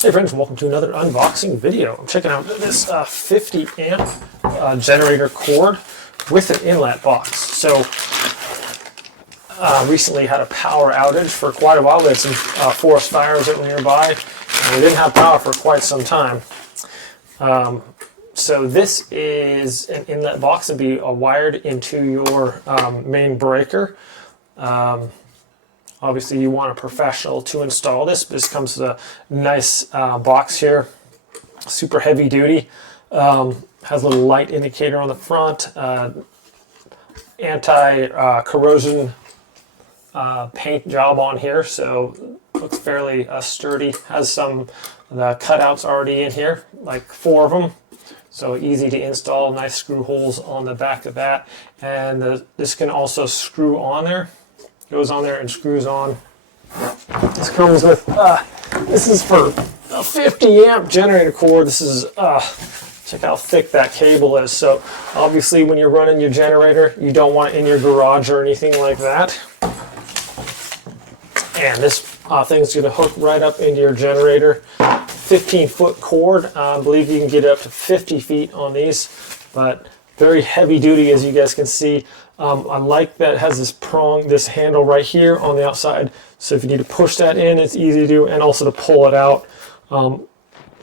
Hey friends, welcome to another unboxing video. I'm checking out this 50 amp generator cord with an inlet box. So recently had a power outage for quite a while. We had some forest fires that were nearby, and we didn't have power for quite some time. So this is an inlet box to be wired into your main breaker. Obviously you want a professional to install this. This comes with a nice box here, super heavy duty, has a little light indicator on the front, anti-corrosion paint job on here, so looks fairly sturdy. Has some of the cutouts already in here, like 4 of them, so easy to install. Nice screw holes on the back of that, and this can also screw on there. Goes on there and screws on. This comes with, this is for a 50 amp generator cord. This is, check how thick that cable is. So obviously when you're running your generator, you don't want it in your garage or anything like that. And this thing's gonna hook right up into your generator. 15-foot cord. I believe you can get up to 50 feet on these, but very heavy duty, as you guys can see. I like that it has this prong, this handle right here on the outside. So if you need to push that in, it's easy to do, and also to pull it out. A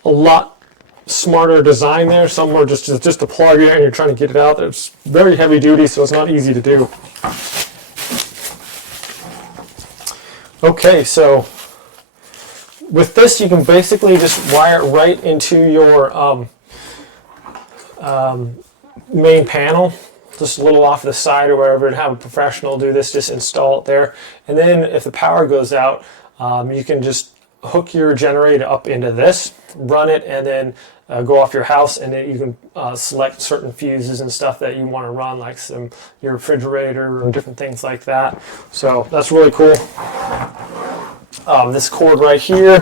lot smarter design there. Some are just to plug in and you're trying to get it out. It's very heavy duty, so it's not easy to do. Okay, so with this, you can basically just wire it right into your main panel, just a little off the side or wherever, and have a professional do this. Just install it there, and then if the power goes out, you can just hook your generator up into this, run it, and then go off your house, and then you can select certain fuses and stuff that you want to run, like your refrigerator and different things like that. So that's really cool. This cord right here,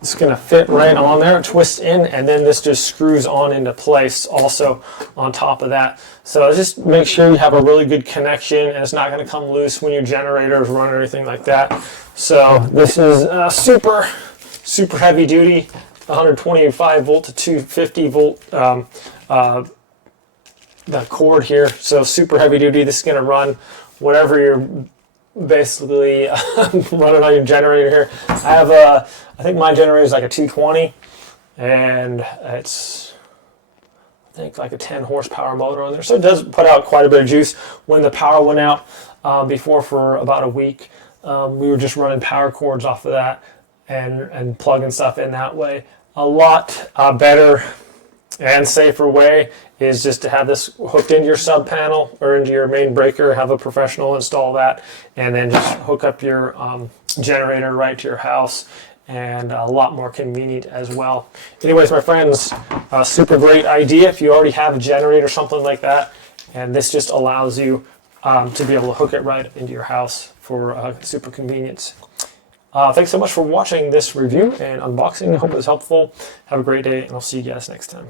it's going to fit right on there, twist in, and then this just screws on into place also on top of that. So just make sure you have a really good connection and it's not going to come loose when your generator is running or anything like that. So this is super heavy duty, 125 volt to 250 volt the cord here. So super heavy duty. This is going to run whatever you're basically running on your generator here. I think my generator is like a 220, and it's, I think, like a 10 horsepower motor on there. So it does put out quite a bit of juice. When the power went out before for about a week, we were just running power cords off of that and plugging stuff in that way. A lot better and safer way is just to have this hooked into your sub panel or into your main breaker, have a professional install that, and then just hook up your generator right to your house, and a lot more convenient as well. Anyways, my friends, super great idea if you already have a generator or something like that, and this just allows you to be able to hook it right into your house for super convenience. Thanks so much for watching this review and unboxing. I hope it was helpful. Have a great day, and I'll see you guys next time.